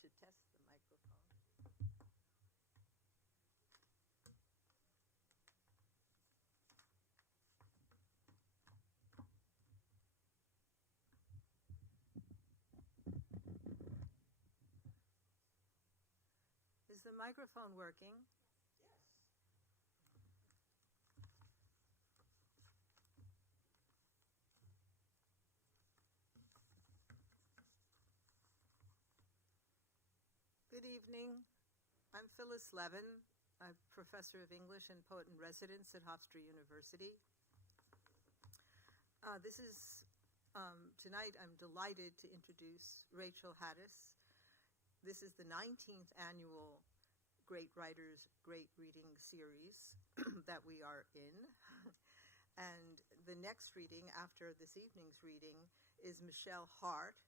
should test the microphone. Is the microphone working? Good evening. I'm Phyllis Levin. I'm professor of English and poet in residence at Hofstra University. Tonight I'm delighted to introduce Rachel Hadas. This is the 19th annual Great Writers, Great Reading series that we are in. And the next reading after this evening's reading is Michelle Hart,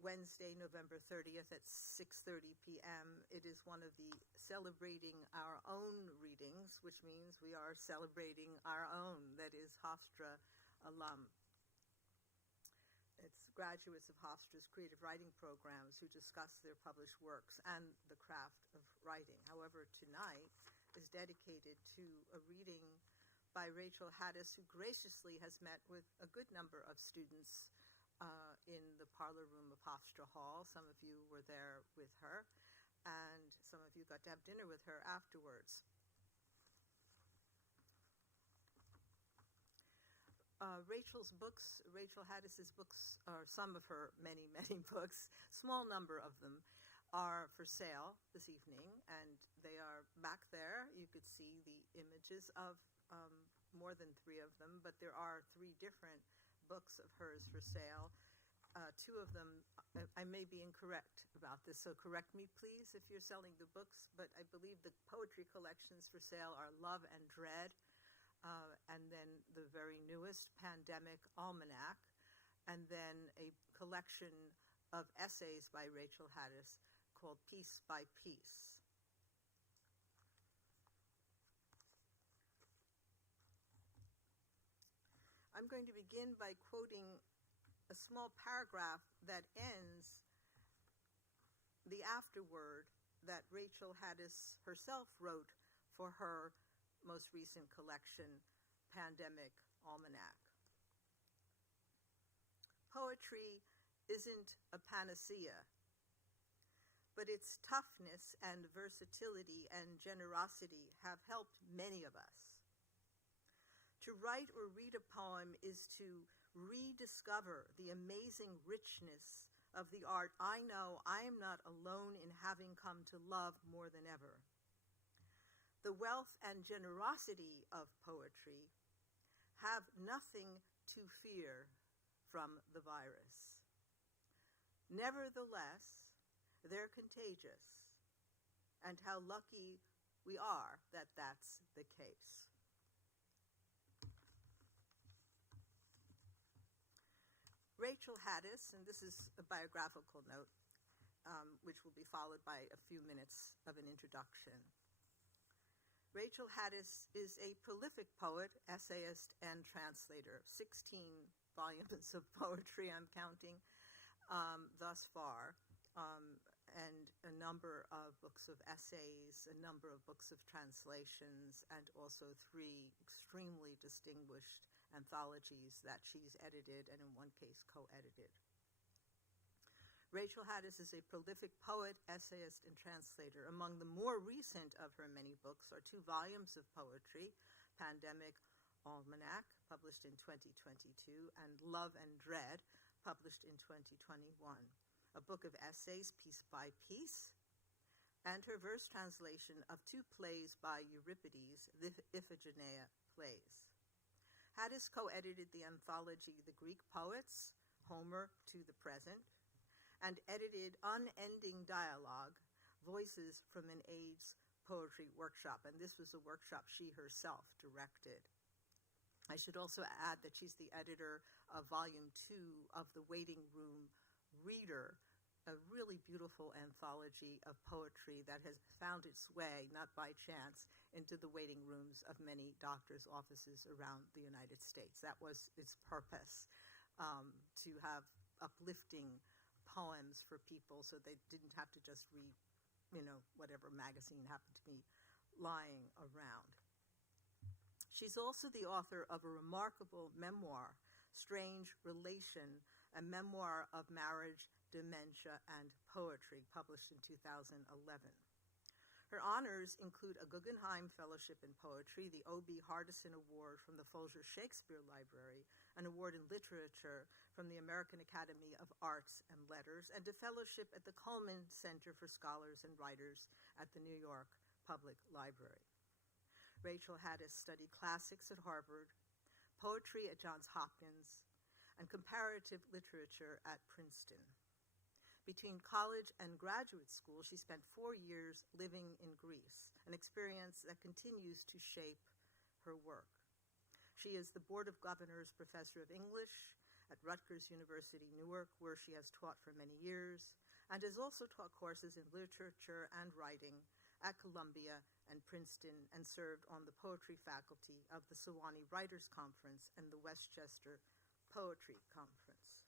Wednesday, November 30th at 6:30 p.m. It is one of the celebrating our own readings, which means we are celebrating our own, that is Hofstra alum. It's graduates of Hofstra's creative writing programs who discuss their published works and the craft of writing. However, tonight is dedicated to a reading by Rachel Hadas, who graciously has met with a good number of students in the parlor room of Hofstra Hall. Some of you were there with her, and some of you got to have dinner with her afterwards. Rachel Hadas's books, or some of her many, many books, small number of them, are for sale this evening, and they are back there. You could see the images of more than 3 of them, but there are 3 different books of hers for sale. 2 of them, I may be incorrect about this, so correct me please if you're selling the books, but I believe the poetry collections for sale are Love and Dread, and then the very newest Pandemic Almanac, and then a collection of essays by Rachel Hadas called Piece by Piece. I'm going to begin by quoting a small paragraph that ends the afterword that Rachel Hadas herself wrote for her most recent collection, Pandemic Almanac. Poetry isn't a panacea, but its toughness and versatility and generosity have helped many of us. To write or read a poem is to rediscover the amazing richness of the art I know I am not alone in having come to love more than ever. The wealth and generosity of poetry have nothing to fear from the virus. Nevertheless, they're contagious, and how lucky we are that that's the case. Rachel Hadas, and this is a biographical note, which will be followed by a few minutes of an introduction. Rachel Hadas is a prolific poet, essayist, and translator. 16 volumes of poetry I'm counting thus far, and a number of books of essays, a number of books of translations, and also 3 extremely distinguished anthologies that she's edited and in one case co-edited. Rachel Hadas is a prolific poet, essayist, and translator. Among the more recent of her many books are 2 volumes of poetry, Pandemic Almanac, published in 2022, and Love and Dread, published in 2021. A book of essays, Piece by Piece, and her verse translation of 2 plays by Euripides, the Iphigenia plays. Hadas co-edited the anthology The Greek Poets, Homer to the Present, and edited Unending Dialogue, Voices from an AIDS Poetry Workshop, and this was a workshop she herself directed. I should also add that she's the editor of Volume 2 of The Waiting Room Reader, a really beautiful anthology of poetry that has found its way, not by chance, into the waiting rooms of many doctors' offices around the United States. That was its purpose, to have uplifting poems for people so they didn't have to just read, whatever magazine happened to be lying around. She's also the author of a remarkable memoir, Strange Relation, a memoir of marriage, dementia, and poetry, published in 2011. Her honors include a Guggenheim Fellowship in Poetry, the O.B. Hardison Award from the Folger Shakespeare Library, an award in literature from the American Academy of Arts and Letters, and a fellowship at the Cullman Center for Scholars and Writers at the New York Public Library. Rachel Hadas studied classics at Harvard, poetry at Johns Hopkins, and comparative literature at Princeton. Between college and graduate school, she spent 4 years living in Greece, an experience that continues to shape her work. She is the Board of Governors Professor of English at Rutgers University-Newark, where she has taught for many years, and has also taught courses in literature and writing at Columbia and Princeton, and served on the poetry faculty of the Sewanee Writers Conference and the Westchester Poetry Conference.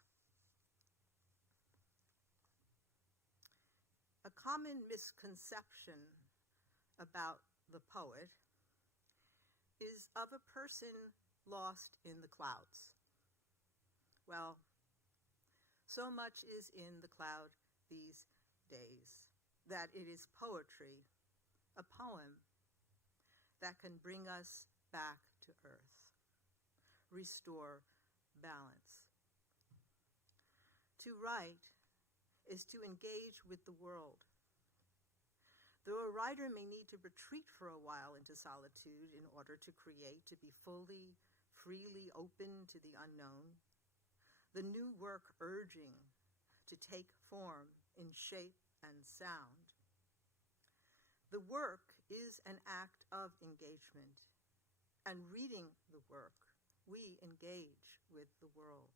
A common misconception about the poet is of a person lost in the clouds. Well, so much is in the cloud these days that it is poetry, a poem, that can bring us back to earth, restore balance. To write is to engage with the world. Though a writer may need to retreat for a while into solitude in order to create, to be fully, freely open to the unknown, the new work urging to take form in shape and sound, the work is an act of engagement, and reading the work, we engage with the world.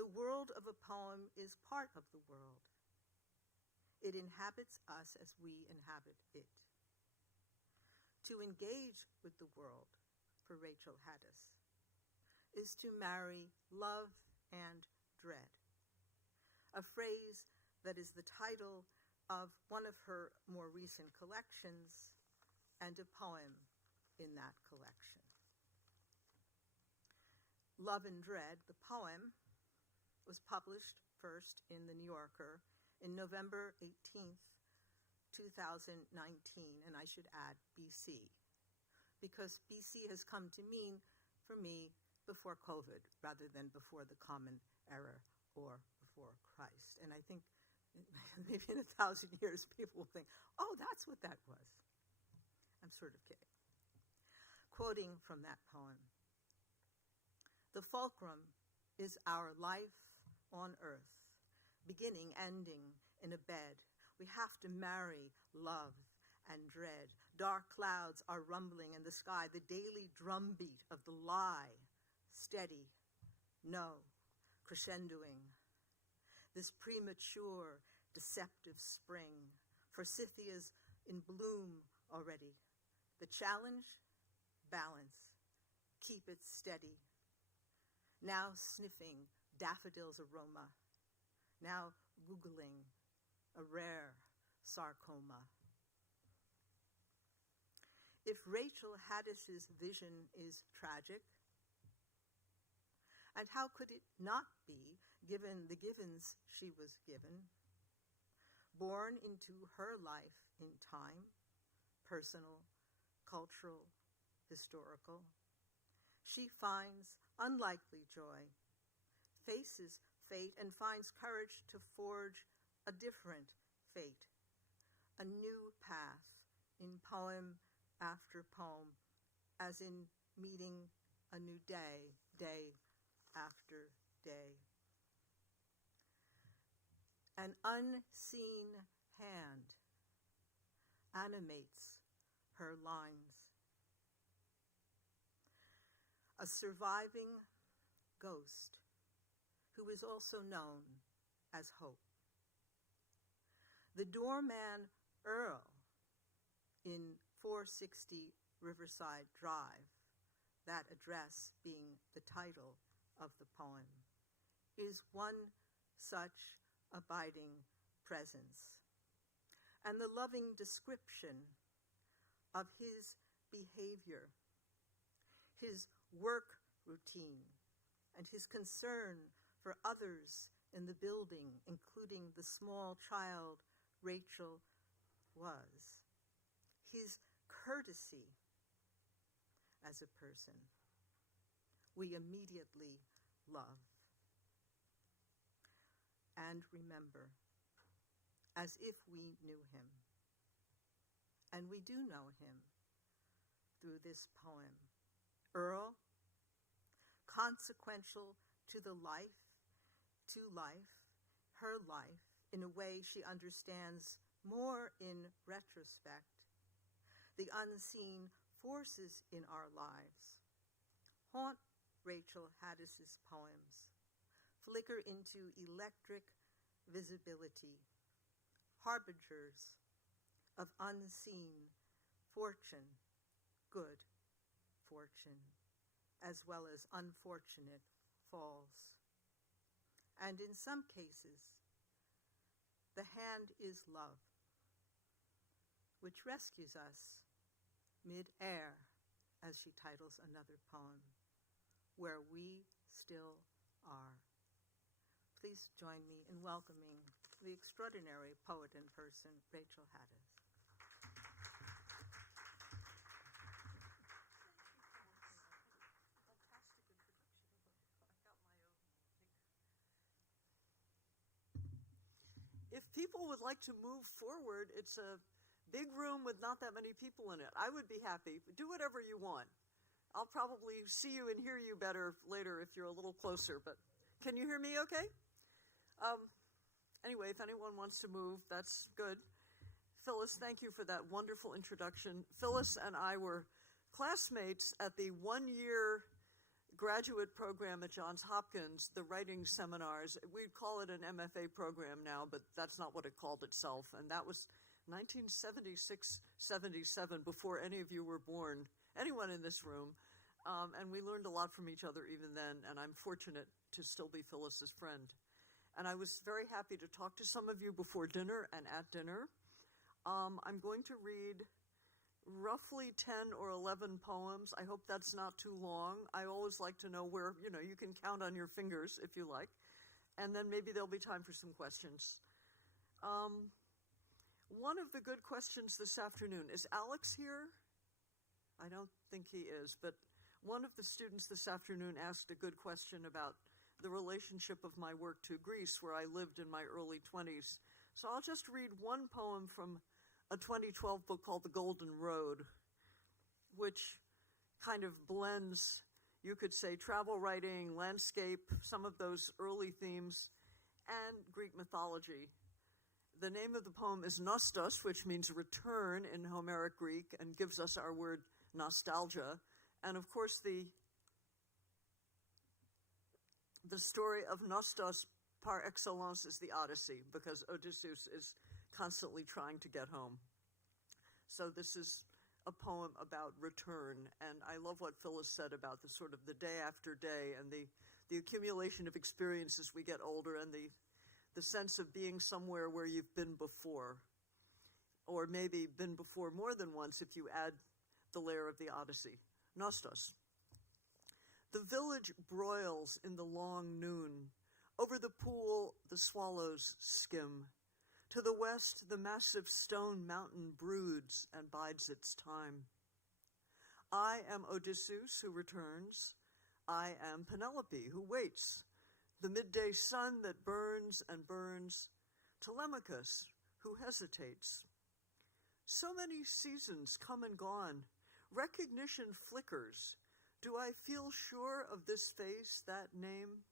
The world of a poem is part of the world. It inhabits us as we inhabit it. To engage with the world, for Rachel Hadas, is to marry love and dread, a phrase that is the title of one of her more recent collections and a poem in that collection. Love and Dread, the poem, was published first in The New Yorker in November 18th, 2019, and I should add BC, because BC has come to mean, for me, before COVID, rather than before the Common Era or before Christ. And I think maybe in 1,000 years, people will think, oh, that's what that was. I'm sort of kidding. Quoting from that poem, "The fulcrum is our life on earth, beginning, ending in a bed. We have to marry love and dread. Dark clouds are rumbling in the sky, the daily drumbeat of the lie, steady, no, crescendoing. This premature, deceptive spring, forsythia's in bloom already. The challenge, balance, keep it steady. Now sniffing daffodil's aroma, now Googling a rare sarcoma." If Rachel Hadas's vision is tragic, and how could it not be, given the givens she was given, born into her life in time, personal, cultural, historical, she finds unlikely joy, faces fate, and finds courage to forge a different fate, a new path in poem after poem, as in meeting a new day, day after day. An unseen hand animates her lines. A surviving ghost who is also known as hope. The doorman Earl in 460 Riverside Drive, that address being the title of the poem, is one such abiding presence, and the loving description of his behavior, his work routine, and his concern for others in the building, including the small child Rachel was, his courtesy as a person, we immediately love and remember as if we knew him. And we do know him through this poem. Earl, consequential to life, her life, in a way she understands more in retrospect, the unseen forces in our lives haunt Rachel Hadas's poems, flicker into electric visibility, harbingers of unseen fortune, good fortune, as well as unfortunate falls. And in some cases, the hand is love, which rescues us mid-air, as she titles another poem, where we still are. Please join me in welcoming the extraordinary poet in person, Rachel Hadas. If people would like to move forward, it's a big room with not that many people in it. I would be happy. Do whatever you want. I'll probably see you and hear you better later if you're a little closer, but can you hear me okay? Anyway, if anyone wants to move, that's good. Phyllis, thank you for that wonderful introduction. Phyllis and I were classmates at the one-year graduate program at Johns Hopkins, the writing seminars. We'd call it an MFA program now, but that's not what it called itself. And that was 1976-77, before any of you were born, anyone in this room. And we learned a lot from each other even then, and I'm fortunate to still be Phyllis's friend. And I was very happy to talk to some of you before dinner and at dinner. I'm going to read roughly 10 or 11 poems. I hope that's not too long. I always like to know where, you can count on your fingers if you like. And then maybe there'll be time for some questions. One of the good questions this afternoon, is Alex here? I don't think he is, but one of the students this afternoon asked a good question about the relationship of my work to Greece, where I lived in my early 20s. So I'll just read one poem from a 2012 book called The Golden Road, which kind of blends, you could say, travel writing, landscape, some of those early themes, and Greek mythology. The name of the poem is Nostos, which means return in Homeric Greek, and gives us our word nostalgia. And of course, the story of Nostos par excellence is the Odyssey, because Odysseus is constantly trying to get home. So this is a poem about return, and I love what Phyllis said about the sort of the day after day and the accumulation of experiences we get older, and the sense of being somewhere where you've been before, or maybe been before more than once if you add the layer of the Odyssey. Nostos. The village broils in the long noon. Over the pool, the swallows skim. To the west, the massive stone mountain broods and bides its time. I am Odysseus, who returns. I am Penelope, who waits. The midday sun that burns and burns. Telemachus, who hesitates. So many seasons come and gone. Recognition flickers. Do I feel sure of this face, that name?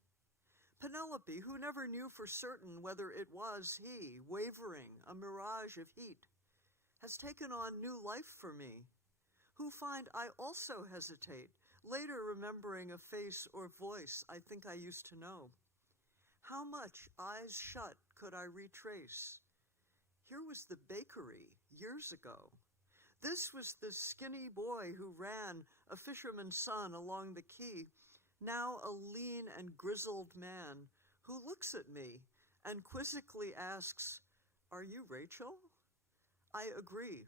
Penelope, who never knew for certain whether it was he, wavering, a mirage of heat, has taken on new life for me, who find I also hesitate, later remembering a face or voice I think I used to know. How much, eyes shut, could I retrace? Here was the bakery years ago. This was the skinny boy who ran, a fisherman's son, along the quay, now a lean and grizzled man who looks at me, and quizzically asks, "Are you Rachel?" I agree,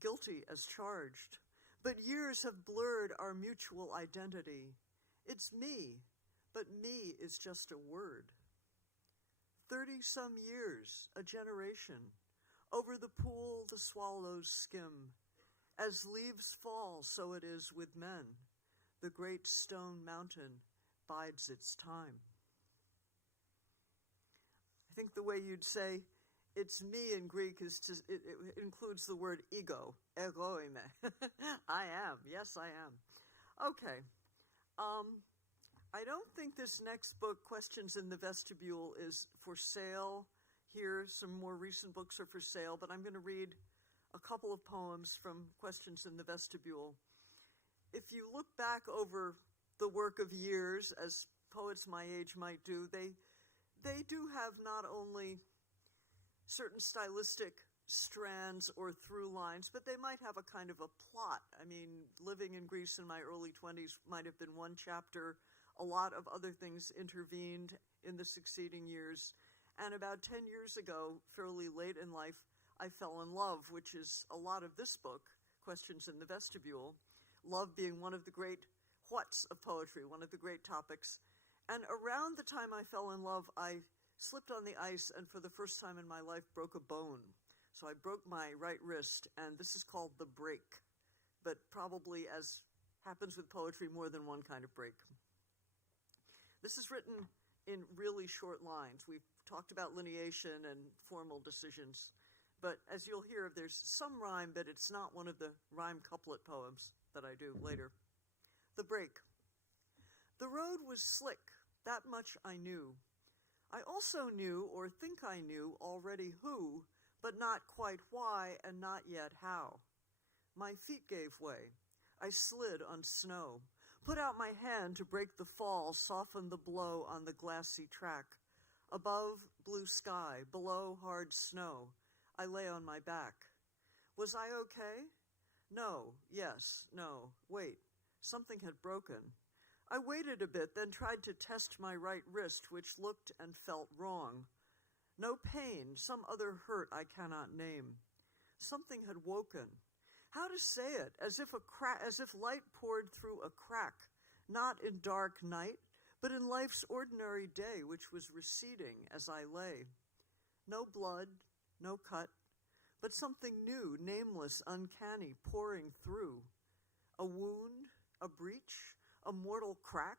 guilty as charged, but years have blurred our mutual identity. It's me, but me is just a word. 30-some years, a generation, over the pool the swallows skim. As leaves fall, so it is with men. The great stone mountain bides its time. I think the way you'd say it's me in Greek is it includes the word ego, egoime. I am, yes I am. Okay, I don't think this next book, Questions in the Vestibule, is for sale. Here, some more recent books are for sale, but I'm going to read a couple of poems from Questions in the Vestibule. If you look back over the work of years, as poets my age might do, they do have not only certain stylistic strands or through lines, but they might have a kind of a plot. I mean, living in Greece in my early 20s might have been one chapter. A lot of other things intervened in the succeeding years. And about 10 years ago, fairly late in life, I fell in love, which is a lot of this book, Questions in the Vestibule, love being one of the great whats of poetry, one of the great topics. And around the time I fell in love, I slipped on the ice and for the first time in my life broke a bone. So I broke my right wrist, and this is called the break, but probably, as happens with poetry, more than one kind of break. This is written in really short lines. We've talked about lineation and formal decisions, but as you'll hear, there's some rhyme, but it's not one of the rhyme couplet poems that I do later. The break. The road was slick, that much I knew. I also knew, or think I knew, already who, but not quite why and not yet how. My feet gave way. I slid on snow, put out my hand to break the fall, soften the blow on the glassy track. Above, blue sky, below, hard snow. I lay on my back. Was I okay? No, yes, no, wait. Something had broken. I waited a bit, then tried to test my right wrist, which looked and felt wrong. No pain, some other hurt I cannot name. Something had woken. How to say it? As if light poured through a crack, not in dark night, but in life's ordinary day, which was receding as I lay. No blood, no cut, but something new, nameless, uncanny, pouring through. A wound, a breach, a mortal crack?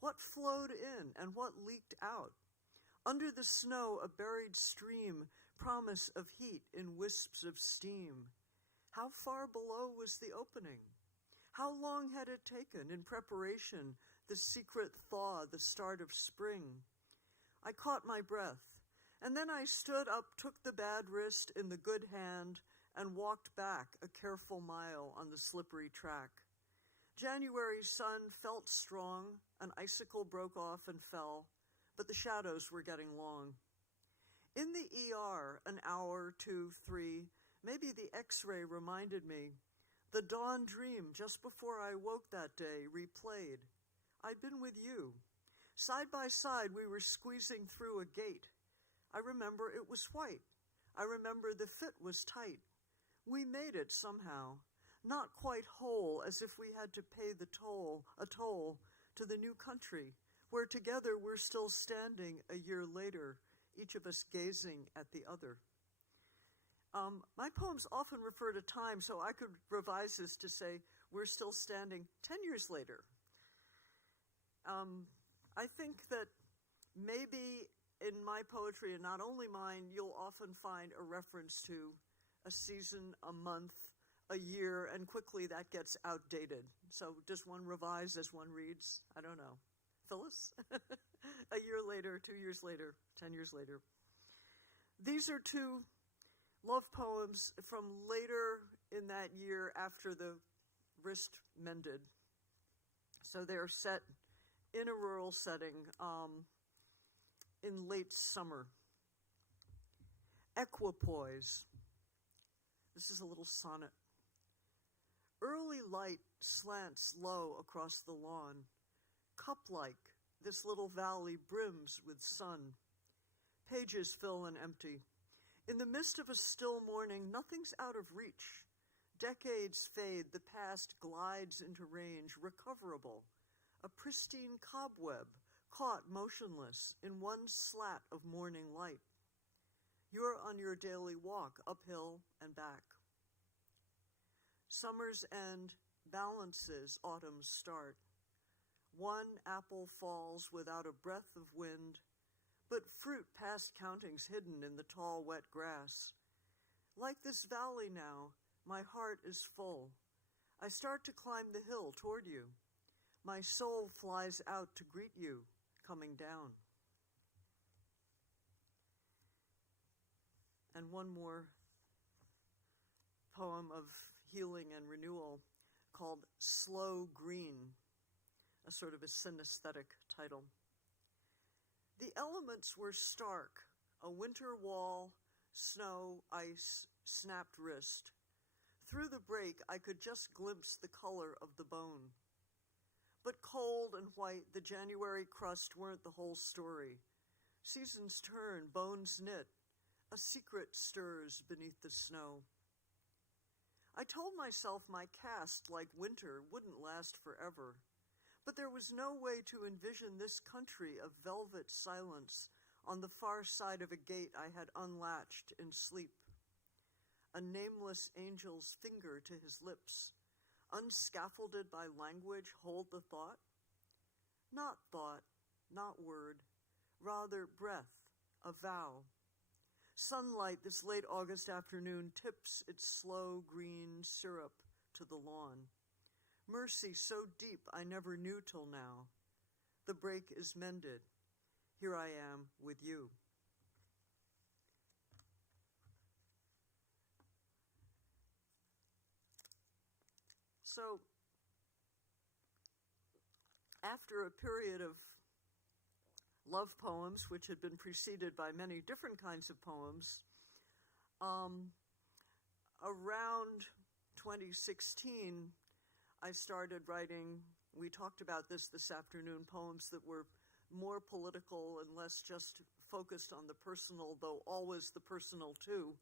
What flowed in and what leaked out? Under the snow, a buried stream, promise of heat in wisps of steam. How far below was the opening? How long had it taken in preparation, the secret thaw, the start of spring? I caught my breath, and then I stood up, took the bad wrist in the good hand, and walked back a careful mile on the slippery track. January sun felt strong, an icicle broke off and fell, but the shadows were getting long. In the ER, an hour, 2, 3, maybe the X-ray reminded me. The dawn dream just before I woke that day replayed. I'd been with you. Side by side, we were squeezing through a gate. I remember it was white. I remember the fit was tight. We made it somehow, not quite whole, as if we had to pay a toll to the new country, where together we're still standing a year later, each of us gazing at the other. My poems often refer to time, so I could revise this to say, we're still standing 10 years later. I think that maybe in my poetry, and not only mine, you'll often find a reference to a season, a month, a year, and quickly that gets outdated. So does one revise as one reads? I don't know. Phyllis? A year later, 2 years later, 10 years later. These are two love poems from later in that year after the wrist mended. So they're set in a rural setting in late summer. Equipoise. This is a little sonnet. Early light slants low across the lawn. Cup-like, this little valley brims with sun. Pages fill and empty. In the midst of a still morning, nothing's out of reach. Decades fade, the past glides into range, recoverable. A pristine cobweb, caught motionless in one slat of morning light. You're on your daily walk, uphill and back. Summer's end balances autumn's start. One apple falls without a breath of wind, but fruit past counting's hidden in the tall, wet grass. Like this valley now, my heart is full. I start to climb the hill toward you. My soul flies out to greet you, coming down. And one more poem of healing and renewal called Slow Green, a sort of a synesthetic title. The elements were stark, a winter wall, snow, ice, snapped wrist. Through the break, I could just glimpse the color of the bone. But cold and white, the January crust weren't the whole story. Seasons turn, bones knit. A secret stirs beneath the snow. I told myself my cast, like winter, wouldn't last forever. But there was no way to envision this country of velvet silence on the far side of a gate I had unlatched in sleep. A nameless angel's finger to his lips, unscaffolded by language, hold the thought? Not thought, not word, rather breath, a vow. Sunlight this late August afternoon tips its slow green syrup to the lawn. Mercy so deep I never knew till now. The break is mended. Here I am with you. So, after a period of love poems, which had been preceded by many different kinds of poems, around 2016, I started writing, we talked about this afternoon, poems that were more political and less just focused on the personal, though always the personal too.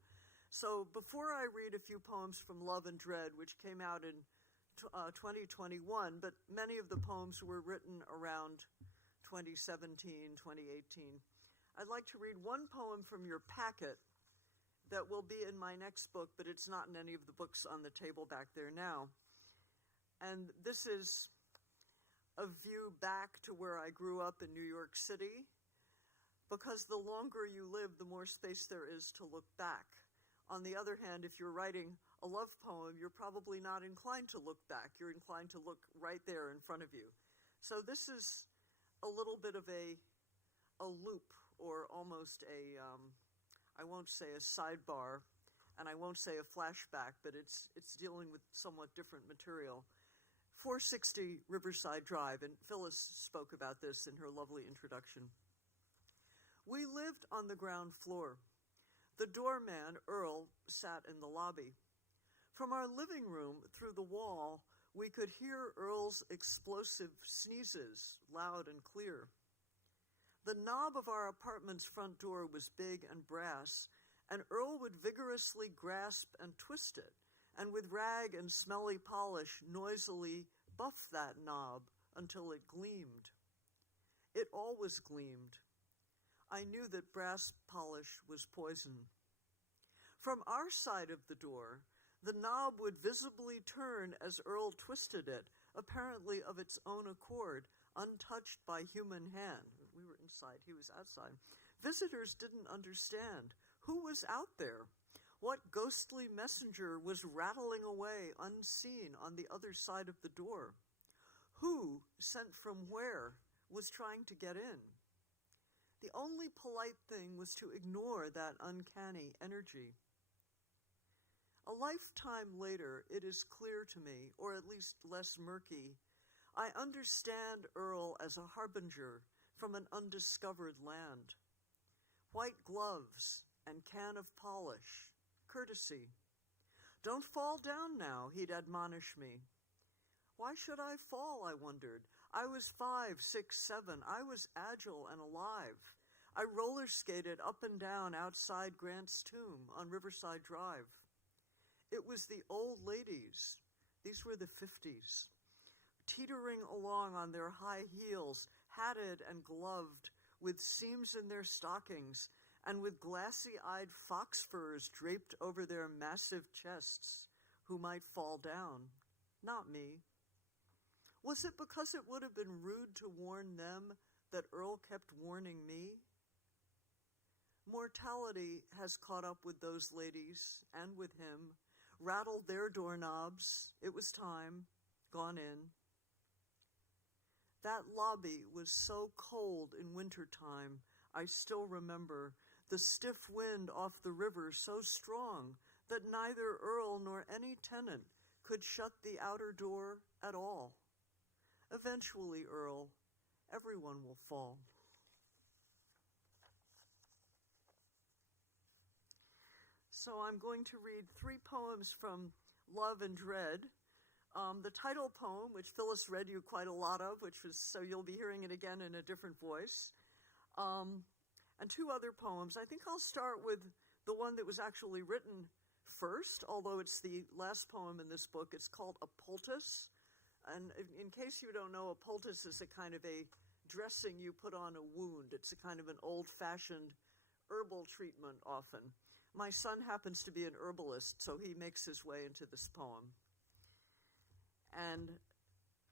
So before I read a few poems from Love and Dread, which came out in 2021, but many of the poems were written around 2017, 2018. I'd like to read one poem from your packet that will be in my next book, but it's not in any of the books on the table back there now. And this is a view back to where I grew up in New York City, because the longer you live, the more space there is to look back. On the other hand, if you're writing a love poem, you're probably not inclined to look back. You're inclined to look right there in front of you. So this is a little bit of a loop, or almost I won't say a sidebar, and I won't say a flashback, but it's dealing with somewhat different material. 460 Riverside Drive, and Phyllis spoke about this in her lovely introduction. We lived on the ground floor. The doorman, Earl, sat in the lobby. From our living room, through the wall, we could hear Earl's explosive sneezes, loud and clear. The knob of our apartment's front door was big and brass, and Earl would vigorously grasp and twist it, and with rag and smelly polish noisily buff that knob until it gleamed. It always gleamed. I knew that brass polish was poison. From our side of the door, the knob would visibly turn as Earl twisted it, apparently of its own accord, untouched by human hand. We were inside, he was outside. Visitors didn't understand. Who was out there? What ghostly messenger was rattling away unseen on the other side of the door? Who, sent from where, was trying to get in? The only polite thing was to ignore that uncanny energy. A lifetime later, it is clear to me, or at least less murky, I understand Earl as a harbinger from an undiscovered land. White gloves and can of polish, courtesy. Don't fall down now, he'd admonish me. Why should I fall, I wondered. I was 5, 6, 7. I was agile and alive. I roller skated up and down outside Grant's tomb on Riverside Drive. It was the old ladies, these were the 50s, teetering along on their high heels, hatted and gloved, with seams in their stockings, and with glassy-eyed fox furs draped over their massive chests, who might fall down. Not me. Was it because it would have been rude to warn them that Earl kept warning me? Mortality has caught up with those ladies and with him, rattled their doorknobs. It was time, gone in. That lobby was so cold in wintertime, I still remember, the stiff wind off the river so strong that neither Earl nor any tenant could shut the outer door at all. Eventually, Earl, everyone will fall. So I'm going to read 3 poems from Love and Dread. The title poem, which Phyllis read you quite a lot of, so you'll be hearing it again in a different voice, and 2 other poems. I think I'll start with the one that was actually written first, although it's the last poem in this book. It's called A Poultice, and in case you don't know, a poultice is a kind of a dressing you put on a wound. It's a kind of an old-fashioned herbal treatment often. My son happens to be an herbalist, so he makes his way into this poem. And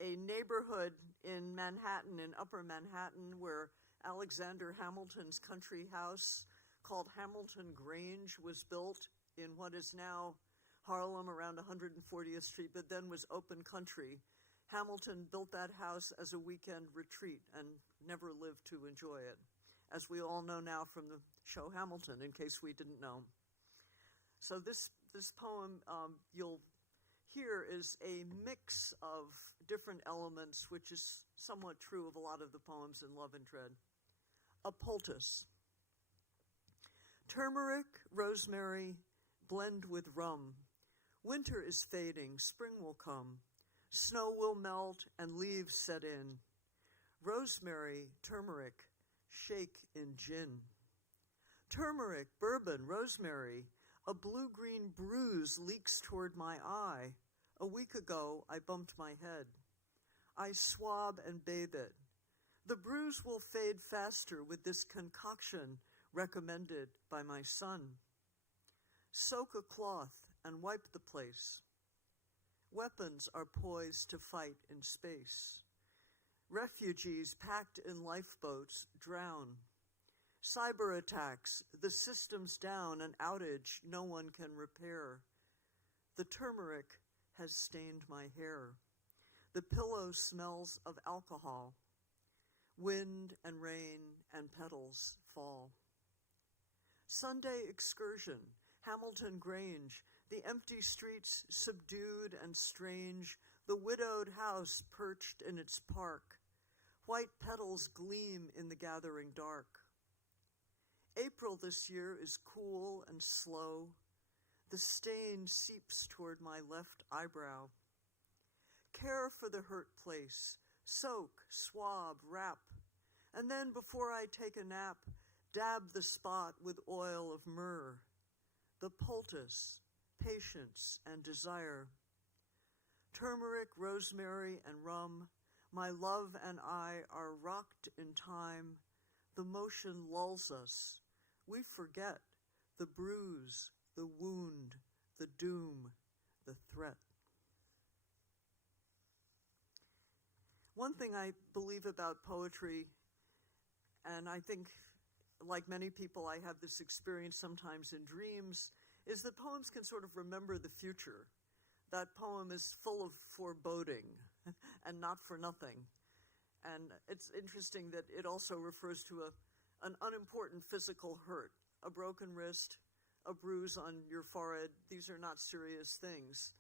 a neighborhood in Manhattan, in Upper Manhattan, where Alexander Hamilton's country house called Hamilton Grange was built in what is now Harlem around 140th Street, but then was open country. Hamilton built that house as a weekend retreat and never lived to enjoy it, as we all know now from the show Hamilton, in case we didn't know. So this poem you'll hear is a mix of different elements, which is somewhat true of a lot of the poems in Love and Dread. A Poultice. Turmeric, rosemary, blend with rum. Winter is fading, spring will come. Snow will melt and leaves set in. Rosemary, turmeric, shake in gin. Turmeric, bourbon, rosemary, a blue-green bruise leaks toward my eye. A week ago, I bumped my head. I swab and bathe it. The bruise will fade faster with this concoction recommended by my son. Soak a cloth and wipe the place. Weapons are poised to fight in space. Refugees packed in lifeboats drown. Cyber attacks, the system's down, an outage no one can repair. The turmeric has stained my hair. The pillow smells of alcohol. Wind and rain and petals fall. Sunday excursion, Hamilton Grange, the empty streets subdued and strange, the widowed house perched in its park. White petals gleam in the gathering dark. April this year is cool and slow. The stain seeps toward my left eyebrow. Care for the hurt place. Soak, swab, wrap. And then before I take a nap, dab the spot with oil of myrrh. The poultice, patience and desire. Turmeric, rosemary, and rum, my love and I are rocked in time. The motion lulls us. We forget the bruise, the wound, the doom, the threat. One thing I believe about poetry, and I think like many people I have this experience sometimes in dreams, is that poems can sort of remember the future. That poem is full of foreboding and not for nothing. And it's interesting that it also refers to an unimportant physical hurt, a broken wrist, a bruise on your forehead. These are not serious things.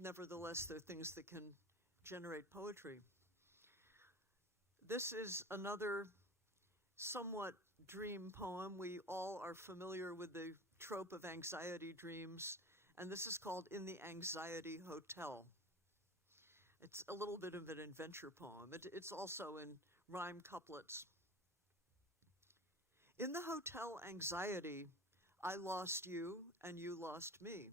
Nevertheless, they're things that can generate poetry. This is another somewhat dream poem. We all are familiar with the trope of anxiety dreams, and this is called In the Anxiety Hotel. It's a little bit of an adventure poem. It's also in rhyme couplets. In the hotel anxiety, I lost you and you lost me.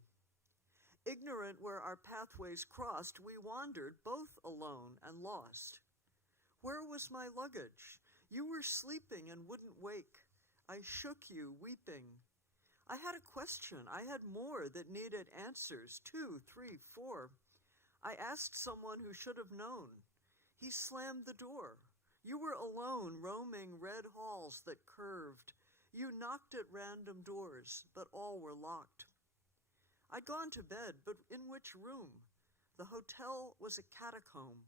Ignorant where our pathways crossed, we wandered both alone and lost. Where was my luggage? You were sleeping and wouldn't wake. I shook you, weeping. I had a question. I had more that needed answers. 2, 3, 4. I asked someone who should have known. He slammed the door. You were alone, roaming red halls that curved. You knocked at random doors, but all were locked. I'd gone to bed, but in which room? The hotel was a catacomb.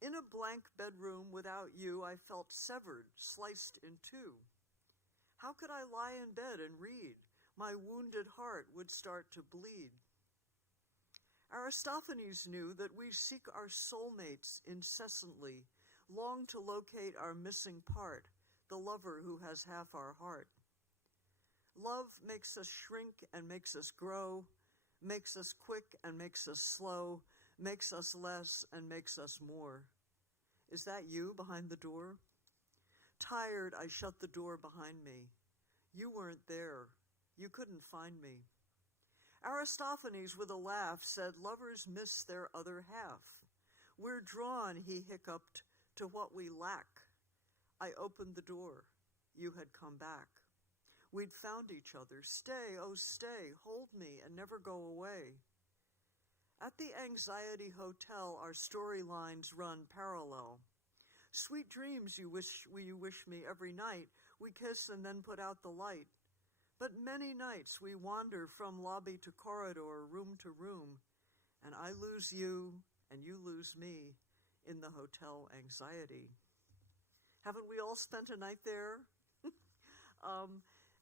In a blank bedroom without you, I felt severed, sliced in two. How could I lie in bed and read? My wounded heart would start to bleed. Aristophanes knew that we seek our soulmates incessantly, long to locate our missing part, the lover who has half our heart. Love makes us shrink and makes us grow, makes us quick and makes us slow, makes us less and makes us more. Is that you behind the door? Tired, I shut the door behind me. You weren't there. You couldn't find me. Aristophanes, with a laugh, said lovers miss their other half. We're drawn, he hiccuped, to what we lack. I opened the door. You had come back. We'd found each other. Stay, oh stay, hold me and never go away. At the Anxiety Hotel, our storylines run parallel. Sweet dreams you wish me every night. We kiss and then put out the light. But many nights we wander from lobby to corridor, room to room, and I lose you and you lose me in the hotel anxiety. Haven't we all spent a night there?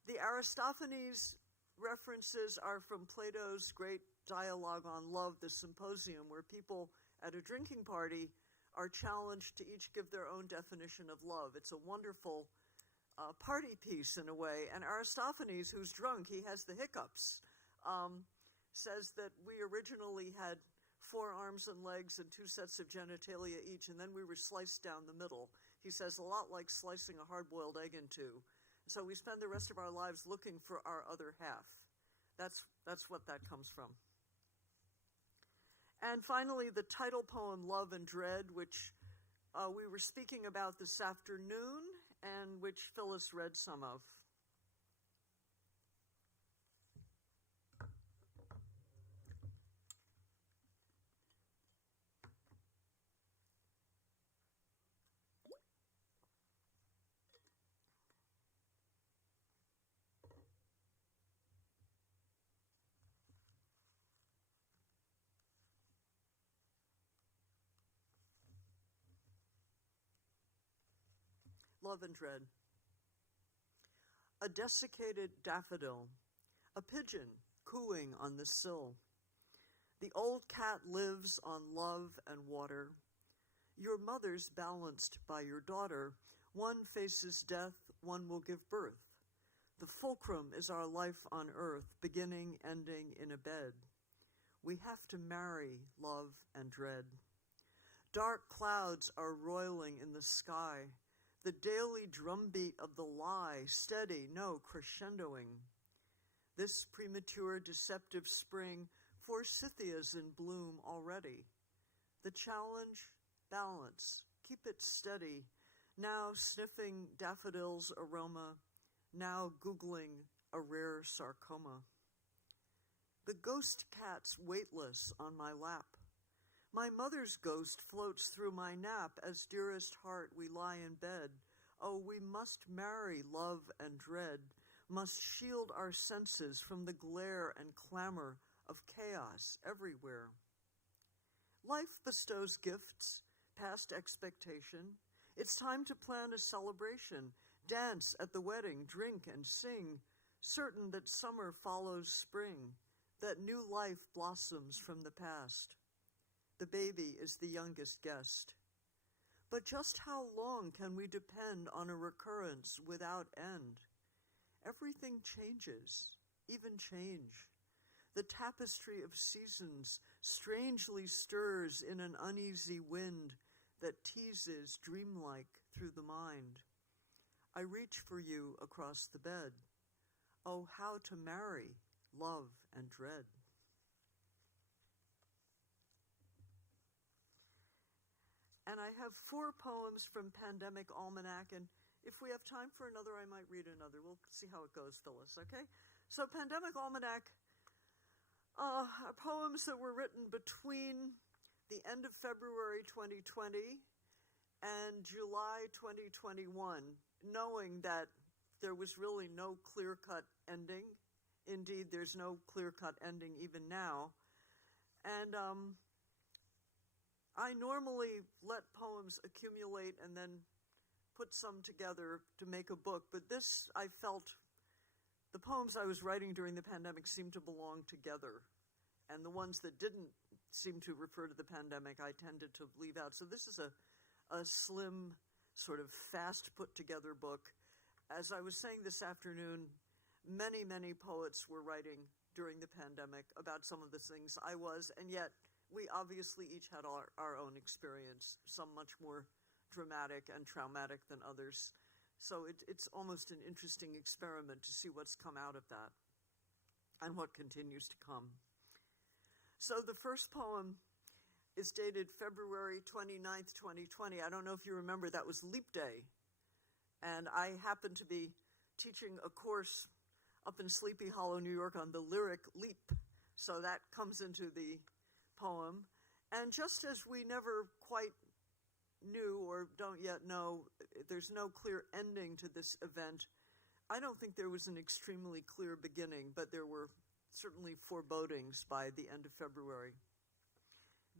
The Aristophanes references are from Plato's great dialogue on love, the symposium, where people at a drinking party are challenged to each give their own definition of love. It's a wonderful party piece in a way. And Aristophanes, who's drunk, he has the hiccups, says that we originally had 4 arms and legs and 2 sets of genitalia each, and then we were sliced down the middle. He says a lot like slicing a hard-boiled egg in two. So we spend the rest of our lives looking for our other half. That's what that comes from. And finally, the title poem, Love and Dread, which we were speaking about this afternoon and which Phyllis read some of. Love and Dread. A desiccated daffodil, a pigeon cooing on the sill. The old cat lives on love and water. Your mother's balanced by your daughter. One faces death, one will give birth. The fulcrum is our life on earth, beginning, ending in a bed. We have to marry love and dread. Dark clouds are roiling in the sky. The daily drumbeat of the lie, steady, no crescendoing. This premature, deceptive spring, forsythia's in bloom already. The challenge, balance, keep it steady, now sniffing daffodil's aroma, now Googling a rare sarcoma. The ghost cat's weightless on my lap. My mother's ghost floats through my nap as dearest heart we lie in bed. Oh, we must marry love and dread, must shield our senses from the glare and clamor of chaos everywhere. Life bestows gifts past expectation. It's time to plan a celebration, dance at the wedding, drink and sing, certain that summer follows spring, that new life blossoms from the past. The baby is the youngest guest. But just how long can we depend on a recurrence without end? Everything changes, even change. The tapestry of seasons strangely stirs in an uneasy wind that teases dreamlike through the mind. I reach for you across the bed. Oh, how to marry, love, and dread. And I have 4 poems from Pandemic Almanac, and if we have time for another, I might read another. We'll see how it goes, Phyllis, okay? So Pandemic Almanac are poems that were written between the end of February 2020 and July 2021, knowing that there was really no clear-cut ending. Indeed, there's no clear-cut ending even now. And I normally let poems accumulate and then put some together to make a book, but this, I felt, the poems I was writing during the pandemic seemed to belong together, and the ones that didn't seem to refer to the pandemic, I tended to leave out. So this is a slim, sort of fast put-together book. As I was saying this afternoon, many, many poets were writing during the pandemic about some of the things I was, and yet we obviously each had our own experience, some much more dramatic and traumatic than others. So it's almost an interesting experiment to see what's come out of that and what continues to come. So the first poem is dated February 29th, 2020. I don't know if you remember, that was Leap Day. And I happened to be teaching a course up in Sleepy Hollow, New York on the lyric leap. So that comes into the poem. And just as we never quite knew or don't yet know, there's no clear ending to this event, I don't think there was an extremely clear beginning, but there were certainly forebodings by the end of February.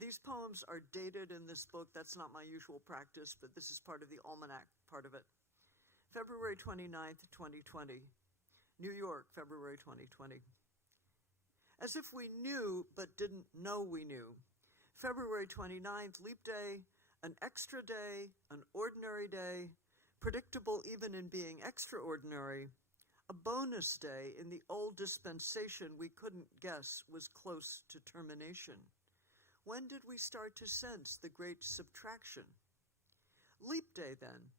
These poems are dated in this book. That's not my usual practice, but this is part of the Almanac part of it. February 29th, 2020. New York, February 2020. As if we knew but didn't know we knew. February 29th, Leap Day, an extra day, an ordinary day, predictable even in being extraordinary, a bonus day in the old dispensation we couldn't guess was close to termination. When did we start to sense the great subtraction? Leap Day, then.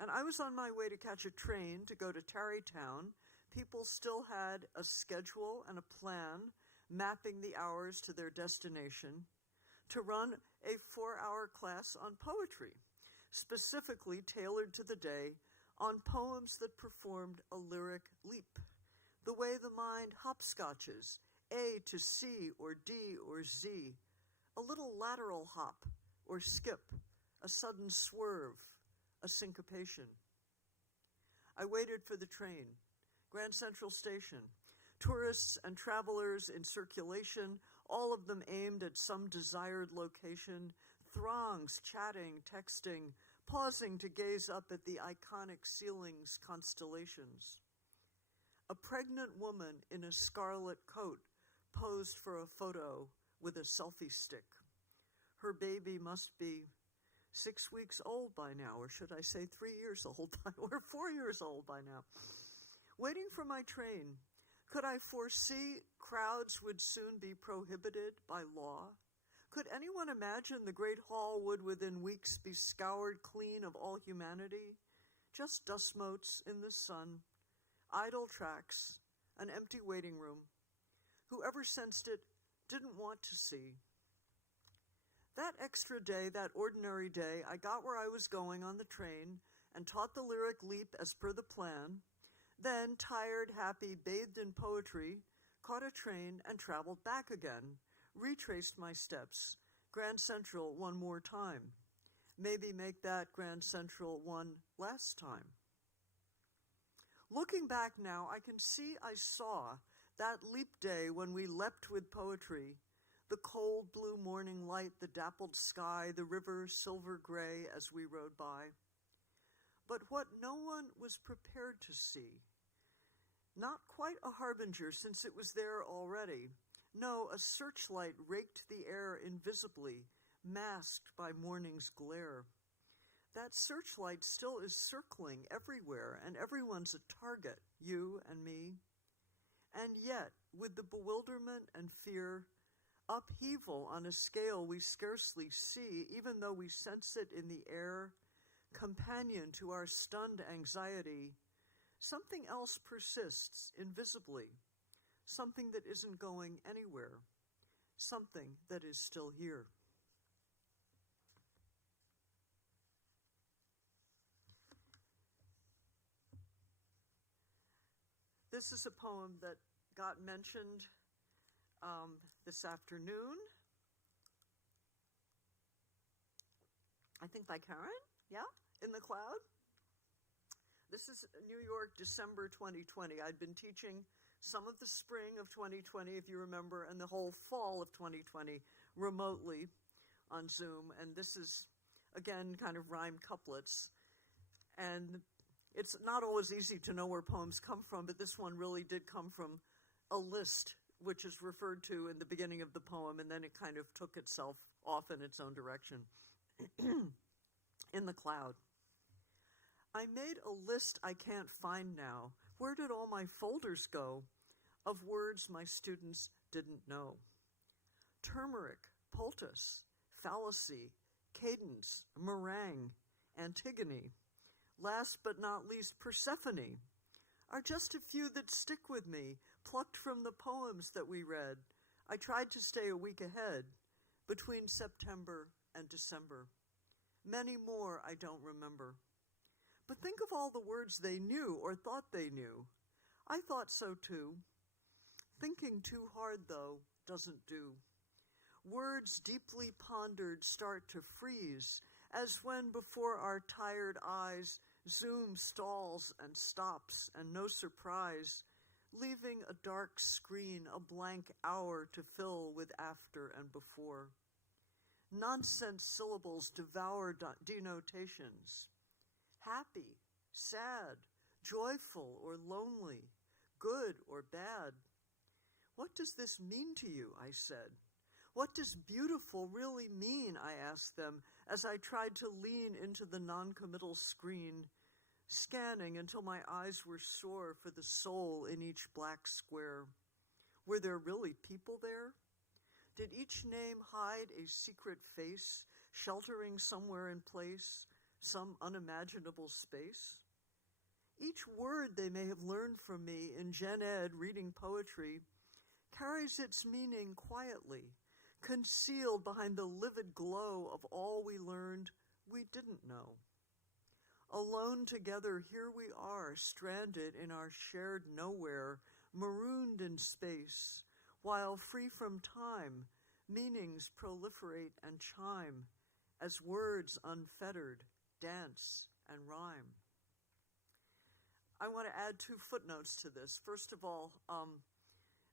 And I was on my way to catch a train to go to Tarrytown. People still had a schedule and a plan, mapping the hours to their destination, to run a 4-hour class on poetry, specifically tailored to the day, on poems that performed a lyric leap, the way the mind hopscotches, A to C or D or Z, a little lateral hop or skip, a sudden swerve, a syncopation. I waited for the train, Grand Central Station, tourists and travelers in circulation, all of them aimed at some desired location, throngs chatting, texting, pausing to gaze up at the iconic ceiling's constellations. A pregnant woman in a scarlet coat posed for a photo with a selfie stick. Her baby must be 6 weeks old by now, or should I say 3 years old or 4 years old by now. Waiting for my train, could I foresee crowds would soon be prohibited by law? Could anyone imagine the great hall would within weeks be scoured clean of all humanity? Just dust motes in the sun, idle tracks, an empty waiting room. Whoever sensed it didn't want to see. That extra day, that ordinary day, I got where I was going on the train and taught the lyric leap as per the plan, then, tired, happy, bathed in poetry, caught a train and traveled back again, retraced my steps, Grand Central one more time. Maybe make that Grand Central one last time. Looking back now, I can see I saw that leap day when we leapt with poetry, the cold blue morning light, the dappled sky, the river silver gray as we rode by. But what no one was prepared to see, not quite a harbinger since it was there already. No, a searchlight raked the air invisibly, masked by morning's glare. That searchlight still is circling everywhere, and everyone's a target, you and me. And yet, with the bewilderment and fear, upheaval on a scale we scarcely see, even though we sense it in the air, companion to our stunned anxiety, something else persists invisibly, something that isn't going anywhere, something that is still here. This is a poem that got mentioned this afternoon, I think by Karen, yeah, in the cloud. This is New York, December 2020. I'd been teaching some of the spring of 2020, if you remember, and the whole fall of 2020 remotely on Zoom. And this is, again, kind of rhyme couplets. And it's not always easy to know where poems come from, but this one really did come from a list, which is referred to in the beginning of the poem, and then it kind of took itself off in its own direction. In the cloud. I made a list I can't find now. Where did all my folders go? Of words my students didn't know. Turmeric, poultice, fallacy, cadence, meringue, Antigone, last but not least Persephone, are just a few that stick with me, plucked from the poems that we read. I tried to stay a week ahead, between September and December. Many more I don't remember. But think of all the words they knew or thought they knew. I thought so too. Thinking too hard, though, doesn't do. Words deeply pondered start to freeze, as when before our tired eyes Zoom stalls and stops, and no surprise, leaving a dark screen, a blank hour to fill with after and before. Nonsense syllables devour denotations. Happy, sad, joyful or lonely, good or bad. What does this mean to you, I said. What does beautiful really mean, I asked them, as I tried to lean into the noncommittal screen, scanning until my eyes were sore for the soul in each black square. Were there really people there? Did each name hide a secret face, sheltering somewhere in place, some unimaginable space? Each word they may have learned from me in Gen Ed reading poetry carries its meaning quietly, concealed behind the livid glow of all we learned we didn't know. Alone together, here we are, stranded in our shared nowhere, marooned in space, while free from time, meanings proliferate and chime, as words unfettered dance and rhyme. I want to add 2 footnotes to this. First of all,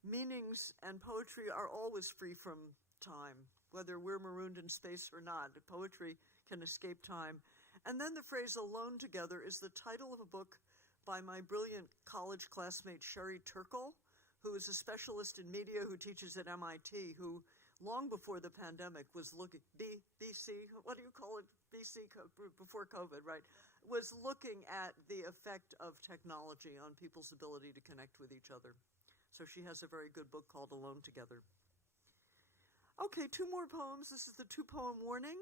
meanings and poetry are always free from time, whether we're marooned in space or not. Poetry can escape time. And then the phrase alone together is the title of a book by my brilliant college classmate Sherry Turkle, who is a specialist in media who teaches at MIT, who long before the pandemic was looking, BC, what do you call it? BC, before COVID, right? Was looking at the effect of technology on people's ability to connect with each other. So she has a very good book called Alone Together. Okay, 2 more poems. This is the 2-poem warning.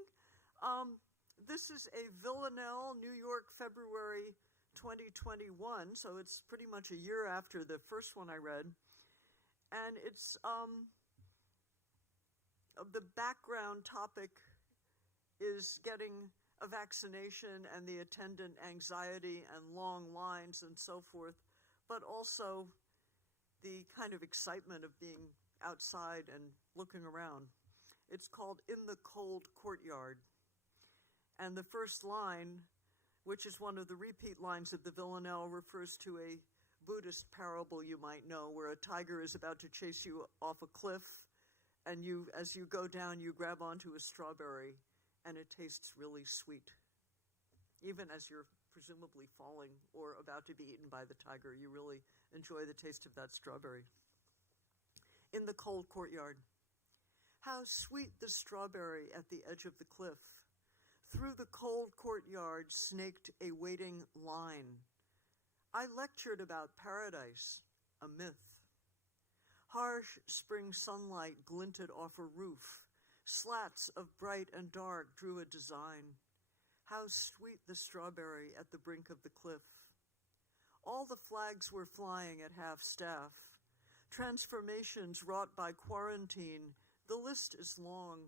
This is a Villanelle, New York, February 2021, so it's pretty much a year after the first one I read. And it's, the background topic is getting a vaccination and the attendant anxiety and long lines and so forth, but also the kind of excitement of being outside and looking around. It's called In the Cold Courtyard. And the first line, which is one of the repeat lines of the Villanelle, refers to a Buddhist parable you might know, where a tiger is about to chase you off a cliff, and you, as you go down, you grab onto a strawberry, and it tastes really sweet. Even as you're presumably falling or about to be eaten by the tiger, you really enjoy the taste of that strawberry. In the Cold Courtyard. How sweet the strawberry at the edge of the cliff. Through the cold courtyard snaked a waiting line. I lectured about paradise, a myth. Harsh spring sunlight glinted off a roof. Slats of bright and dark drew a design. How sweet the strawberry at the brink of the cliff. All the flags were flying at half-staff. Transformations wrought by quarantine. The list is long.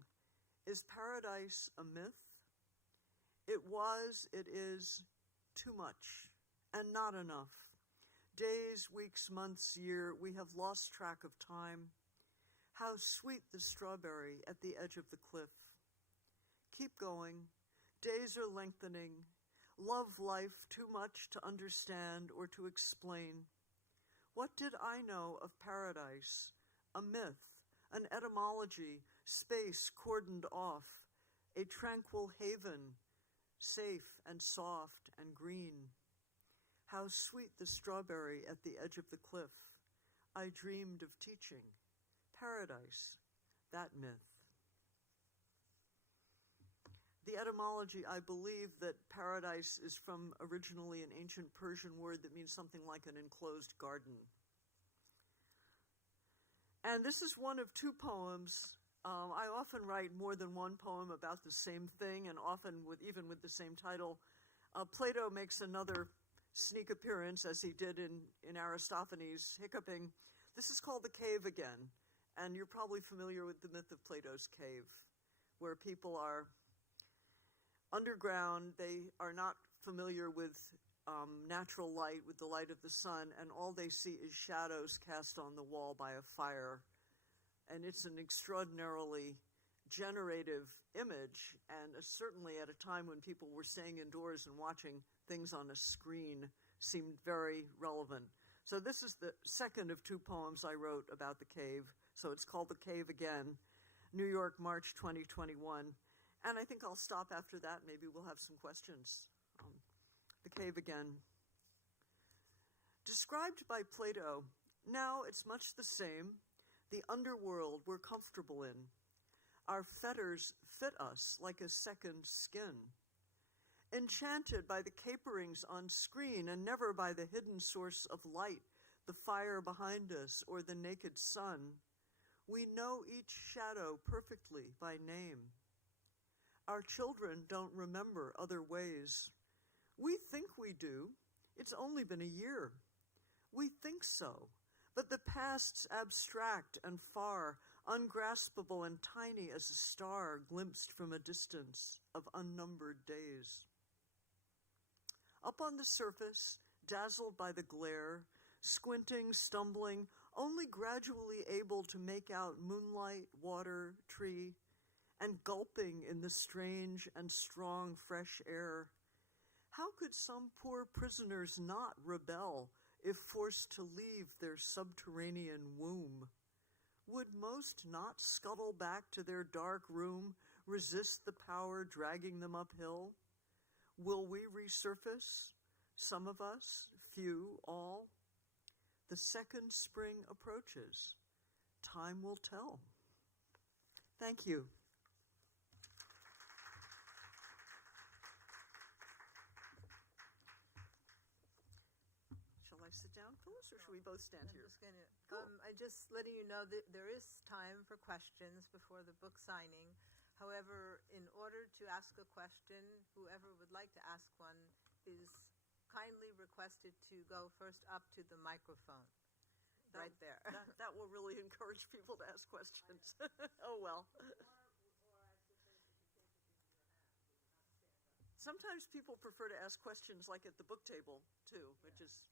Is paradise a myth? It was, it is, too much, and not enough. Days, weeks, months, year, we have lost track of time. How sweet the strawberry at the edge of the cliff. Keep going. Days are lengthening. Love life too much to understand or to explain. What did I know of paradise? A myth, an etymology, space cordoned off, a tranquil haven, safe and soft and green. How sweet the strawberry at the edge of the cliff. I dreamed of teaching. Paradise, that myth. The etymology, I believe that paradise is from originally an ancient Persian word that means something like an enclosed garden. And this is one of two poems. I often write more than one poem about the same thing, and often even with the same title. Plato makes another sneak appearance, as he did in Aristophanes, hiccuping. This is called The Cave Again, and you're probably familiar with the myth of Plato's cave, where people are underground. They are not familiar with natural light, with the light of the sun, and all they see is shadows cast on the wall by a fire. And it's an extraordinarily generative image, and certainly at a time when people were staying indoors and watching things on a screen seemed very relevant. So this is the second of two poems I wrote about the cave. So it's called The Cave Again, New York, March 2021. And I think I'll stop after that. Maybe we'll have some questions. The Cave Again. Described by Plato, now it's much the same. The underworld we're comfortable in. Our fetters fit us like a second skin. Enchanted by the caperings on screen and never by the hidden source of light, the fire behind us or the naked sun, we know each shadow perfectly by name. Our children don't remember other ways. We think we do. It's only been a year. We think so, but the past's abstract and far, ungraspable and tiny as a star glimpsed from a distance of unnumbered days. Up on the surface, dazzled by the glare, squinting, stumbling, only gradually able to make out moonlight, water, tree, and gulping in the strange and strong fresh air. How could some poor prisoners not rebel if forced to leave their subterranean womb? Would most not scuttle back to their dark room, resist the power dragging them uphill? Will we resurface? Some of us, few, all? The second spring approaches. Time will tell. Thank you. Shall I sit down, Phyllis, or should we both stand here? I'm just letting you know that there is time for questions before the book signing. However, in order to ask a question, whoever would like to ask one is kindly requested to go first up to the microphone. Right there. That will really encourage people to ask questions. Oh, well. Sometimes people prefer to ask questions like at the book table, too, which is...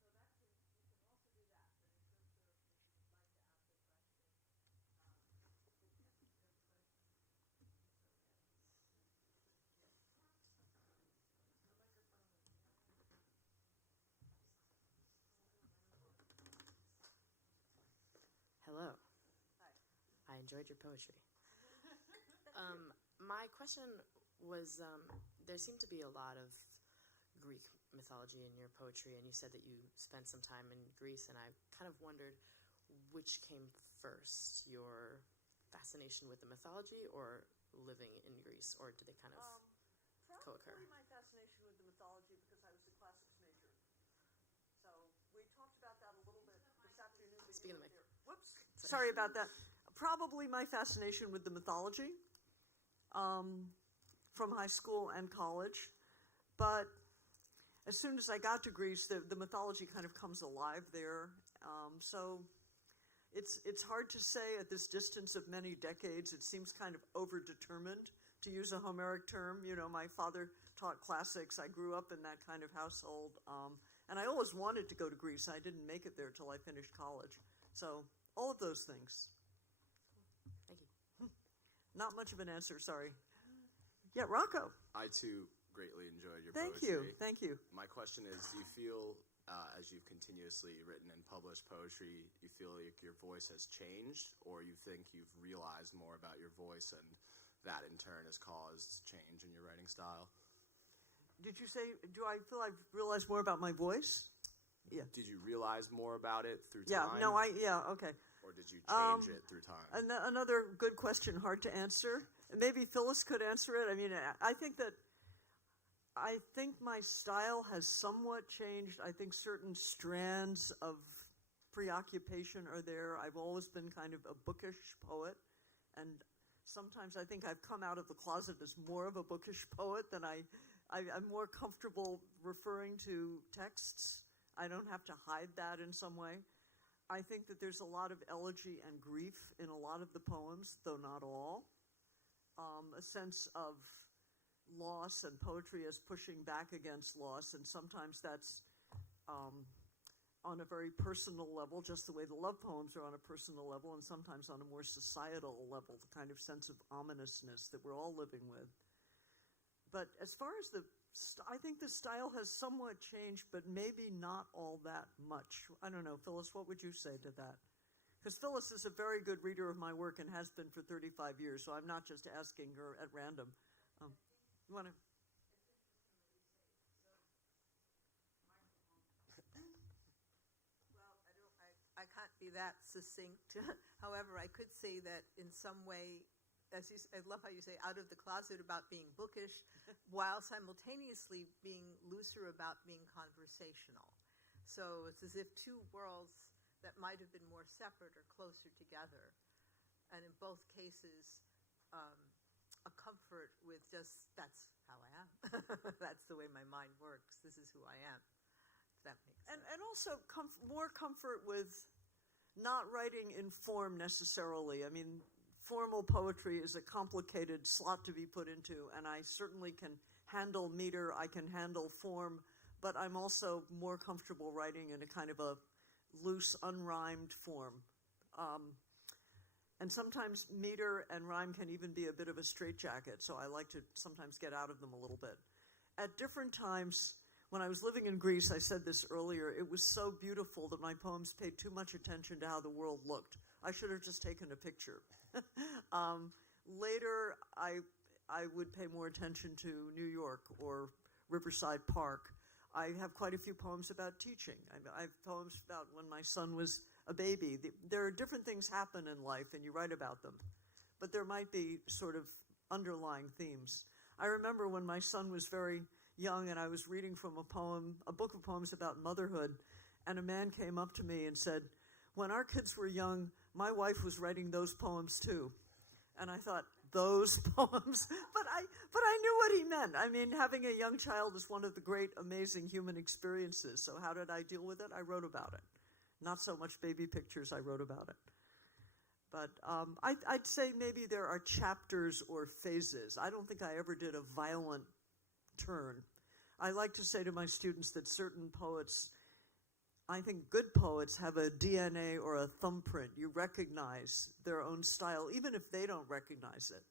Hello. Hi. I enjoyed your poetry. My question was, there seemed to be a lot of Greek mythology in your poetry, and you said that you spent some time in Greece, and I kind of wondered which came first, your fascination with the mythology or living in Greece, or did they kind of co-occur? Probably my fascination with the mythology because I was a classics major. So we talked about that a little bit this afternoon. Speaking of Whoops. Sorry about that. Probably my fascination with the mythology from high school and college. But as soon as I got to Greece, the mythology kind of comes alive there. So it's hard to say at this distance of many decades. It seems kind of overdetermined, to use a Homeric term. You know, my father taught classics. I grew up in that kind of household. And I always wanted to go to Greece. I didn't make it there till I finished college. So all of those things. Thank you. Not much of an answer, sorry. Yeah, Rocco. I, too, greatly enjoyed your Thank poetry. you. Thank you. My question is, do you feel, as you've continuously written and published poetry, you feel like your voice has changed, or you think you've realized more about your voice and that in turn has caused change in your writing style? Did you say, do I feel I've realized more about my voice? Yeah. Did you realize more about it through Yeah, time? no, okay. Or did you change it through time? Another good question, hard to answer. Maybe Phyllis could answer it. I mean, I think my style has somewhat changed. I think certain strands of preoccupation are there. I've always been kind of a bookish poet, and sometimes I think I've come out of the closet as more of a bookish poet than I'm more comfortable referring to texts. I don't have to hide that in some way. I think that there's a lot of elegy and grief in a lot of the poems, though not all. A sense of loss and poetry as pushing back against loss, and sometimes that's on a very personal level, just the way the love poems are on a personal level, and sometimes on a more societal level, the kind of sense of ominousness that we're all living with. But as far as I think the style has somewhat changed, but maybe not all that much. I don't know, Phyllis, what would you say to that? Because Phyllis is a very good reader of my work and has been for 35 years, so I'm not just asking her at random. You want to? Well, I can't be that succinct. However, I could say that in some way, I love how you say out of the closet about being bookish, while simultaneously being looser about being conversational. So it's as if two worlds that might have been more separate or closer together. And in both cases, a comfort with just, that's how I am. That's the way my mind works. This is who I am. If that makes sense. And also more comfort with not writing in form necessarily. I mean, formal poetry is a complicated slot to be put into, and I certainly can handle meter, I can handle form, but I'm also more comfortable writing in a kind of a loose, unrhymed form. And sometimes meter and rhyme can even be a bit of a straitjacket, so I like to sometimes get out of them a little bit. At different times, when I was living in Greece, I said this earlier, it was so beautiful that my poems paid too much attention to how the world looked. I should have just taken a picture. Later, I would pay more attention to New York or Riverside Park. I have quite a few poems about teaching. I have poems about when my son was a baby. There are different things happen in life, and you write about them. But there might be sort of underlying themes. I remember when my son was very young, and I was reading from a book of poems about motherhood, and a man came up to me and said, "When our kids were young, my wife was writing those poems too." And I thought, those poems? But I knew what he meant. I mean, having a young child is one of the great, amazing human experiences. So how did I deal with it? I wrote about it. Not so much baby pictures, I wrote about it. But I'd say maybe there are chapters or phases. I don't think I ever did a violent turn. I like to say to my students that certain poets, I think good poets have a DNA or a thumbprint. You recognize their own style, even if they don't recognize it.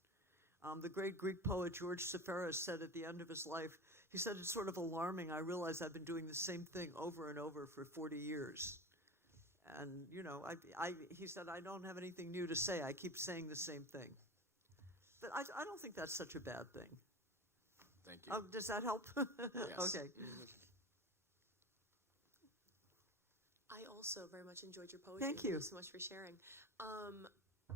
The great Greek poet George Seferis said at the end of his life, he said, "It's sort of alarming. I realize I've been doing the same thing over and over for 40 years. And, you know, he said, I don't have anything new to say. I keep saying the same thing. But I don't think that's such a bad thing. Thank you. Does that help? Yes. Okay. I also very much enjoyed your poetry. Thank you. Thank you so much for sharing.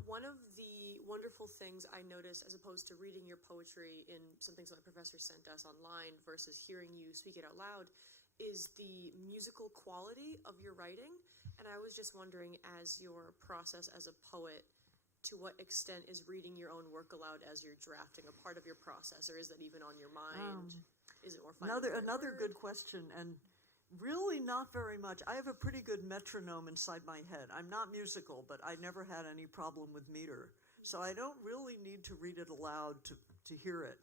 One of the wonderful things I noticed, as opposed to reading your poetry in some things that my professor sent us online versus hearing you speak it out loud, is the musical quality of your writing. And I was just wondering, as your process as a poet to what extent is reading your own work aloud as you're drafting a part of your process, or is that even on your mind? Is it more fun? Another good question, and really not very much. I have a pretty good metronome inside my head. I'm not musical, but I never had any problem with meter. So I don't really need to read it aloud to hear it.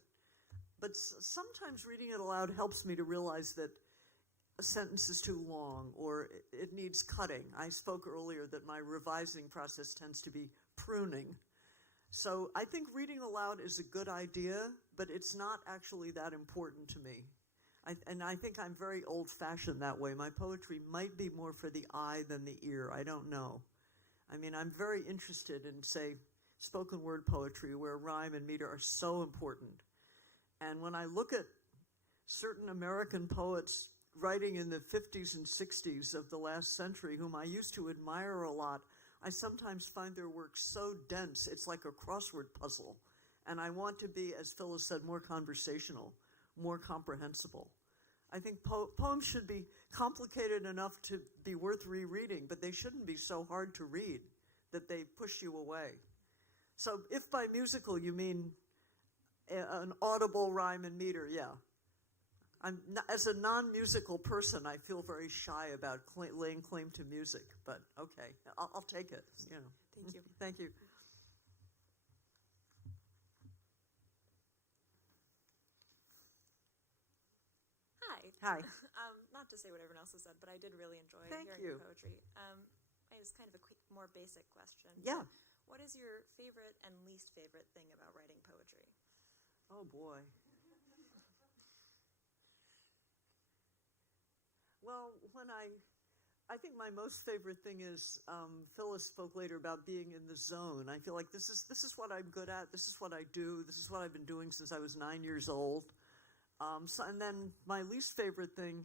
But sometimes reading it aloud helps me to realize that a sentence is too long or it needs cutting. I spoke earlier that my revising process tends to be pruning. So I think reading aloud is a good idea, but it's not actually that important to me. And I think I'm very old-fashioned that way. My poetry might be more for the eye than the ear. I don't know. I mean, I'm very interested in, say, spoken word poetry where rhyme and meter are so important. And when I look at certain American poets writing in the 50s and 60s of the last century, whom I used to admire a lot, I sometimes find their work so dense, it's like a crossword puzzle. And I want to be, as Phyllis said, more conversational, more comprehensible. I think poems should be complicated enough to be worth rereading, but they shouldn't be so hard to read that they push you away. So if by musical you mean an audible rhyme and meter, yeah. As a non-musical person, I feel very shy about laying claim to music, but okay, I'll take it. You know. Thank you. Thank you. Hi. Not to say what everyone else has said, but I did really enjoy Thank hearing you. your poetry. It's kind of a quick, more basic question. Yeah. What is your favorite and least favorite thing about writing poetry? Oh, boy. Well, I think my most favorite thing is Phyllis spoke later about being in the zone. I feel like this is what I'm good at. This is what I do. This is what I've been doing since I was 9 years old. And then my least favorite thing,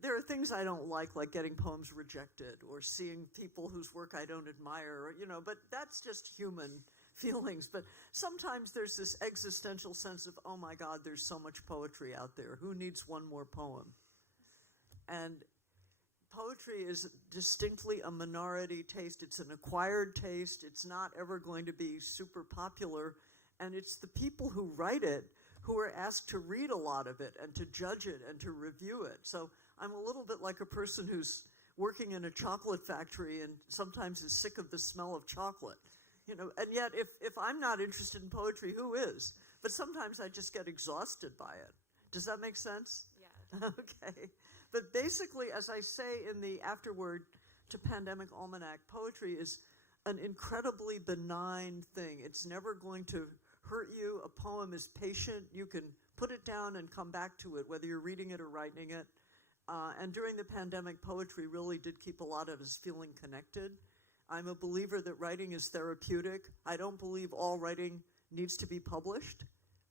there are things I don't like getting poems rejected or seeing people whose work I don't admire, but that's just human feelings. But sometimes there's this existential sense of, oh my God, there's so much poetry out there. Who needs one more poem? And poetry is distinctly a minority taste. It's an acquired taste. It's not ever going to be super popular. And it's the people who write it who are asked to read a lot of it and to judge it and to review it. So I'm a little bit like a person who's working in a chocolate factory and sometimes is sick of the smell of chocolate. And yet if I'm not interested in poetry, who is? But sometimes I just get exhausted by it. Does that make sense? Yeah. Okay. But basically, as I say in the afterword to Pandemic Almanac, poetry is an incredibly benign thing. It's never going to hurt you. A poem is patient. You can put it down and come back to it, whether you're reading it or writing it. And during the pandemic, poetry really did keep a lot of us feeling connected. I'm a believer that writing is therapeutic. I don't believe all writing needs to be published,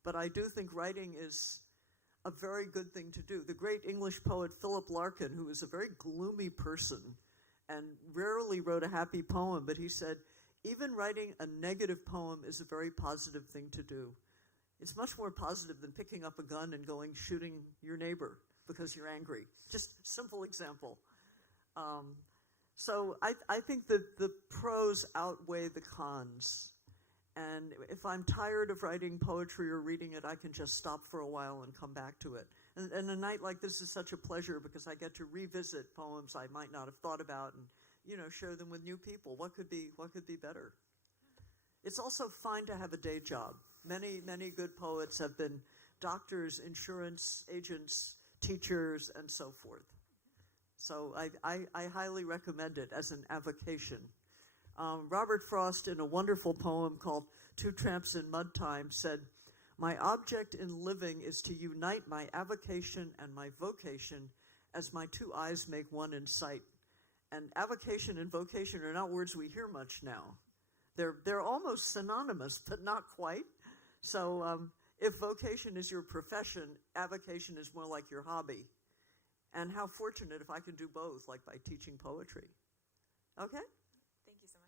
but I do think writing is a very good thing to do. The great English poet Philip Larkin, who was a very gloomy person and rarely wrote a happy poem, but he said, even writing a negative poem is a very positive thing to do. It's much more positive than picking up a gun and going shooting your neighbor because you're angry. Just simple example. So I think that the pros outweigh the cons. And if I'm tired of writing poetry or reading it, I can just stop for a while and come back to it. And a night like this is such a pleasure because I get to revisit poems I might not have thought about and share them with new people. What could be better? It's also fine to have a day job. Many good poets have been doctors, insurance agents, teachers, and so forth. So I highly recommend it as an avocation. Robert Frost, in a wonderful poem called Two Tramps in Mud Time, said, "My object in living is to unite my avocation and my vocation as my two eyes make one in sight." And avocation and vocation are not words we hear much now. They're almost synonymous, but not quite. So if vocation is your profession, avocation is more like your hobby. And how fortunate if I can do both, like by teaching poetry. Okay? Thank you so much.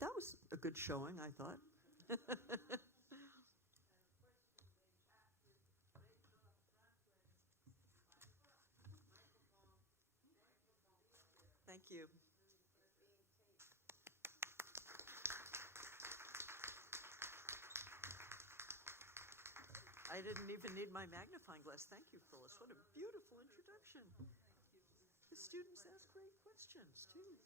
That was a good showing, I thought. Thank you. I didn't even need my magnifying glass. Thank you, Phyllis. What a beautiful introduction. The students ask great questions, too.